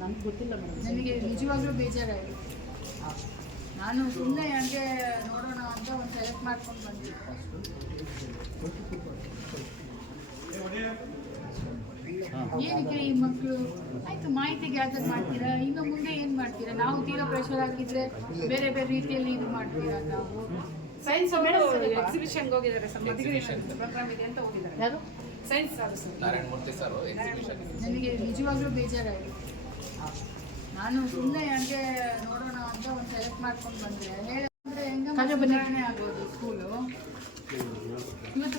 ನನಗೆ ಗೊತ್ತಿಲ್ಲ ಮೇಡಮ್. ನನಗೆ ನಿಜವಾಗ್ಲೂ ಬೇಜಾರಾಯಿತು. ನಾನು ಸುಮ್ಮನೆ ಹಂಗೆ ನೋಡೋಣ ಅಂತ ಒಂದು ಸೆಲೆಕ್ಟ್ ಮಾಡ್ಕೊಂಡು ಬಂದೆ. ಏನಕ್ಕೆ ಈ ಮಕ್ಕಳು ಆಯ್ತು ಮಾಹಿತಿ ಗ್ಯಾದರ್ ಮಾಡ್ತೀರಾ, ಇನ್ನು ಮುಂದೆ ಏನು ಮಾಡ್ತೀರಾ? ನಾವು ತೀರಾ ಪ್ರೆಷರ್ ಹಾಕಿದ್ರೆ ಬೇರೆ ಬೇರೆ ರೀತಿಯಲ್ಲಿ ಇದು ಮಾಡ್ತೀರಾ? ನಾವು ಸೈನ್ಸ್ ಎಕ್ಸಿಬಿಷನ್ಗೆ ಹೋಗಿದ್ದಾರೆ ಸರ್, ಪ್ರೋಗ್ರಾಮ್ ಇದೆ ಅಂತ ಹೋಗಿದ್ದಾರೆ. ಯಾರು? Science sir Narayana Murthy sir exhibition. ನನಗೆ ನಿಜವಾಗ್ಲೂ ಬೇಜಾರಾಯಿತು. ನಾನು ಸುಮ್ಮನೆ ಹಂಗೆ ನೋಡೋಣ ಅಂತ ಒಂದು ಸೆಲೆಕ್ಟ್ ಮಾಡ್ಕೊಂಡು ಬಂದೆ. ಹೇಳಂದ್ರೆ ಹೆಂಗೆ ಬನ್ನಿ ಆಗೋದು ಸ್ಕೂಲು ಇವತ್ತು.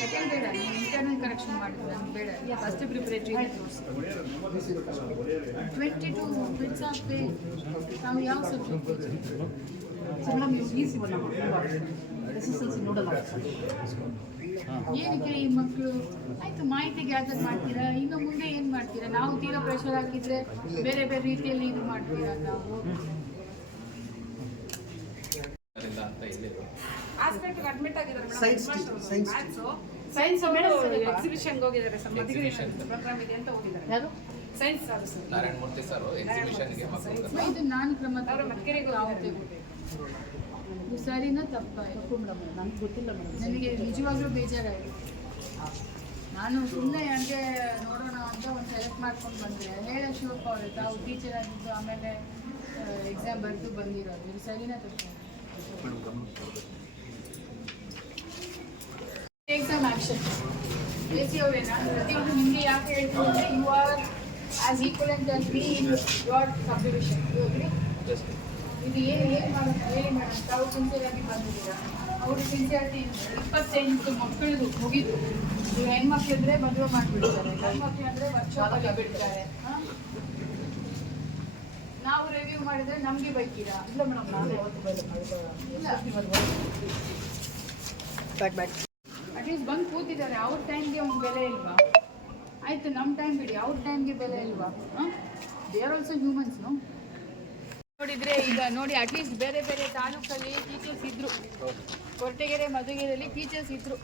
ಸೆಕೆಂಡ್ ಬೇಡ, ನೀವು ಇಂಟರ್ನಲ್ ಕರೆಕ್ಷನ್ ಮಾಡಿದ್ರೆ ನಮ್ಗೆ ಬೇಡ. First preparatory 22 bits of page. ನಾವು ಯಾವ ಸಬ್ಜೆಕ್ಟ್ ಮೇಡಮ್ ಈಸಿ SSLC ನೋಡಲ್ಲ. ಏನಕ್ಕೆ ಈ ಮಕ್ಕಳು ಆಯ್ತು ಮಾಹಿತಿ ಗ್ಯಾದರ್ ಮಾಡ್ತೀರಾ, ಇನ್ನು ಮುಂದೆ ಏನು ಮಾಡ್ತೀರಾ? ನಾವು ತೀರಾ ಪ್ರೆಷರ್ ಹಾಕಿದ್ರೆ ಬೇರೆ ಬೇರೆ ರೀತಿಯಲ್ಲಿ ಇದು ಮಾಡ್ತೀರಾ? ನಾವು ಹಾಸ್ಪಿಟಲ್ ಅಡ್ಮಿಟ್ ಆಗಿದ್ದಾರೆ ಸೈನ್ಸ್ ಎಕ್ಸಿಬಿಷನ್ಗೆ ಹೋಗಿದ್ದಾರೆ ಸರ್, ಪ್ರೋಗ್ರಾಮ್ ಇದೆ ಅಂತ ಹೋಗಿದ್ದಾರೆ. ಯಾರು? Science sir Narayana Murthy sir ಎಕ್ಸಿಬಿಷನ್ಗೆ ಇದು ನಾನು ಕ್ರಮ ಮಕ್ಕಳಿಗೆ ಇದು ಸರಿನಾ ತಪ್ಪಾ? ಮೇಡಮ್ ನನಗೆ ಗೊತ್ತಿಲ್ಲ ಮೇಡಮ್. ನನಗೆ ನಿಜವಾಗ್ಲೂ ಬೇಜಾರಾಯಿತು. ನಾನು ಸುಮ್ಮನೆ ಹಂಗೆ ನೋಡೋಣ ಅಂತ ಒಂದು ಸೆಲೆಕ್ಟ್ ಮಾಡ್ಕೊಂಡು ಬಂದೆ. ಹೇಳ ಶಿವಪ್ಪ ಅವರು ತಾವು ಟೀಚರ್ ಆಗಿದ್ದು ಆಮೇಲೆ ಎಕ್ಸಾಮ್ ಬರೆದು ಬಂದಿರೋದು. ಇದು ಸರಿನಾ ತಪ್ಪಾ? Exam action ಬೇಸಿ ಅವರೇನಾ? ಪ್ರತಿಯೊಂದು ನಿಮಗೆ ಯಾಕೆ ಹೇಳ್ತೀನಿ ಅಂದರೆ you are as equivalent as me in your subdivision. ಇದು ಏನು ಮಾಡೋಣ ತಾವು ಸಿನ್ಸಿಯರಾಗಿ ಬಂದಿದ್ದೀರಾ, ಅವರು ಸಿನ್ಸಿಯಾರಿಟಿ 28 ಮಕ್ಕಳದು ಮುಗಿದು. ನೀವು ಹೆಣ್ಮಕ್ಳಿದ್ರೆ ಮದುವೆ ಮಾಡಿಬಿಡ್ತಾರೆ, ಗಂಡ್ಮಕ್ಳು ಅಂದರೆ ವರ್ಷಾಪಲ್ಲಿ ಬಿಡ್ತಾರೆ. ನಾವು ರಿವ್ಯೂ ಮಾಡಿದ್ರೆ ನಮಗೆ ಬೈತೀರಾ? ಇಲ್ಲ ಮೇಡಮ್, ನಾನು ಯಾವತ್ತು ಇಲ್ಲ ಅಟ್ಲೀಸ್ಟ್ ಬಂದು ಕೂತಿದ್ದಾರೆ. ಅವ್ರ ಟೈಮ್ಗೆ ಒಂದು ಬೆಲೆ ಇಲ್ವಾ? ಆಯಿತು ನಮ್ಮ ಟೈಮ್ ಬಿಡಿ, ಅವ್ರ ಟೈಮ್ಗೆ ಬೆಲೆ ಇಲ್ವಾ? They are also humans. ನೋಡಿದರೆ ಈಗ ನೋಡಿ, ಅಟ್ಲೀಸ್ಟ್ ಬೇರೆ ಬೇರೆ ತಾಲೂಕಲ್ಲಿ ಟೀಚರ್ಸ್ ಇದ್ದರು. ಕೊರಟಗೆರೆ ಮಧುಗಿರಿಯಲ್ಲಿ ಟೀಚರ್ಸ್ ಇದ್ದರು.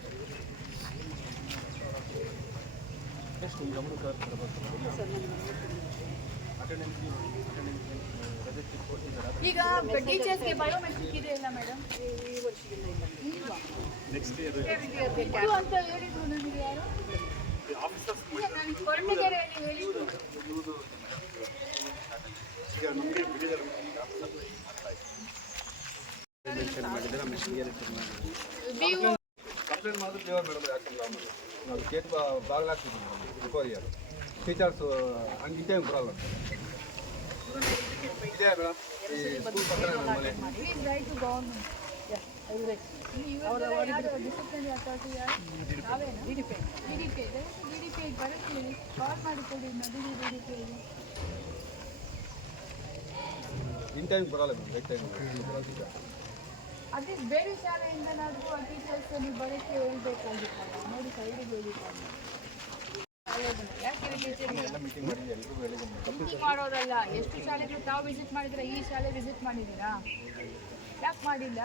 ಈಗ ಟೀಚರ್ಸ್ಗೆ ಬಯೋಮೆಟ್ರಿಕ್ ಇದೆ ಇಲ್ಲ ಮೇಡಮ್? ಈ ವರ್ಷದಿಂದ ಇಲ್ವಾ? ಅಂತ ಹೇಳಿದ್ರು ನನಗೆ ಯಾರು? ನಾನು ಕೊರಟಗೆರೆಯಲ್ಲಿ ಹೇಳಿದ್ರು. ಟೀಚರ್ಸ್ ಹಂಗೆ ಬರಲ್ಲ ಇದೆ ಮೇಡಮ್. ಈ ಸ್ಕೂಲ್ ಪಕ್ಕನೇ ನಮ್ಮ ಮನೆ. ಡಿಸಿಪ್ಲಿನರಿ ಅಥಾರಿಟಿ DDPI ಬರುತ್ತೆ. ಕಾಲ್ ಮಾಡಿಕೊಡಿ ನದಿಗೆ DDPI. ಇನ್ ಟೈಮ್ ಬರಲ್ಲ ಮೇಡಮ್, ರೈಟ್ ಟೈಮ್. ಅದೇ ಬೇರೆ ಶಾಲೆಯಿಂದನಾದರೂ ಆ ಟೀಚರ್ಸ್ ನೀವು ಬರೋಕ್ಕೆ ಹೇಳ್ಬೇಕಾಗಿತ್ತಲ್ಲ. ನೋಡಿ ಸೈಡಿಗೆ ಹೋಗಿದ್ದಾರೆ. ಯಾಕೆ ಮೀಟಿಂಗ್ ಮಾಡೋದಲ್ಲ? ಎಷ್ಟು ಶಾಲೆಗಳು ತಾವು ವಿಸಿಟ್ ಮಾಡಿದ್ದೀರಾ? ಈ ಶಾಲೆ ವಿಸಿಟ್ ಮಾಡಿದ್ದೀರಾ? ಯಾಕೆ ಮಾಡಿಲ್ಲ?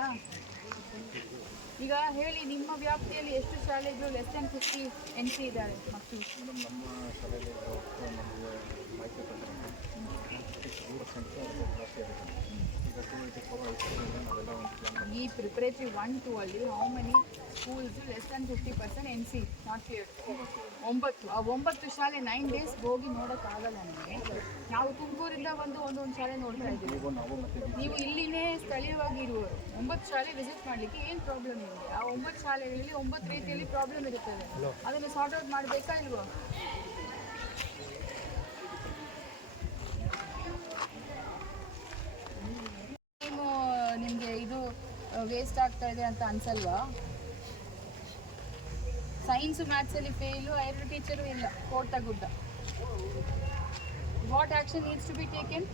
ಈಗ ಹೇಳಿ, ನಿಮ್ಮ ವ್ಯಾಪ್ತಿಯಲ್ಲಿ ಎಷ್ಟು ಶಾಲೆಗಳು ಲೆಸ್ ದೆನ್ 50 NC ಇದ್ದಾರೆ ಮಕ್ಕಳು? ನಮ್ಮ ಶಾಲೆಯಲ್ಲಿ ಈ ಪ್ರಿಪರೇಟರಿ 1, 2 ಅಲ್ಲಿ how many schools less than 50% NC not clear? 9. ಆ 9 ಶಾಲೆ 9 ಡೇಸ್ ಹೋಗಿ ನೋಡೋಕ್ಕಾಗಲ್ಲ ನಮಗೆ. ನಾವು ತುಮಕೂರಿಂದ ಒಂದೊಂದು ಶಾಲೆ ನೋಡ್ತಾ ಇದ್ದೀವಿ. ನೀವು ಇಲ್ಲಿನೇ ಸ್ಥಳೀಯವಾಗಿ ಇರುವವರು 9 ಶಾಲೆ ವಿಸಿಟ್ ಮಾಡಲಿಕ್ಕೆ ಏನು ಪ್ರಾಬ್ಲಮ್ ಇದೆ? ಆ 9 ಶಾಲೆಗಳಲ್ಲಿ 9 ರೀತಿಯಲ್ಲಿ ಪ್ರಾಬ್ಲಮ್ ಇರುತ್ತದೆ. ಅದನ್ನು ಸಾರ್ಟ್ ಔಟ್ ಮಾಡಬೇಕಾ ಇಲ್ವಾ? ನಿಮಗೆ ಇದು ವೇಸ್ಟ್ ಆಗ್ತಾ ಇದೆ ಅಂತ ಅನ್ಸಲ್ವಾ? ಸೈನ್ಸು ಮ್ಯಾಥ್ಸಲ್ಲಿ ಫೇಲು, 2 ಟೀಚರು ಇಲ್ಲ, ಕೋಟ ಗುಡ್ಡ. What action needs to be ಟೇಕೆನ್?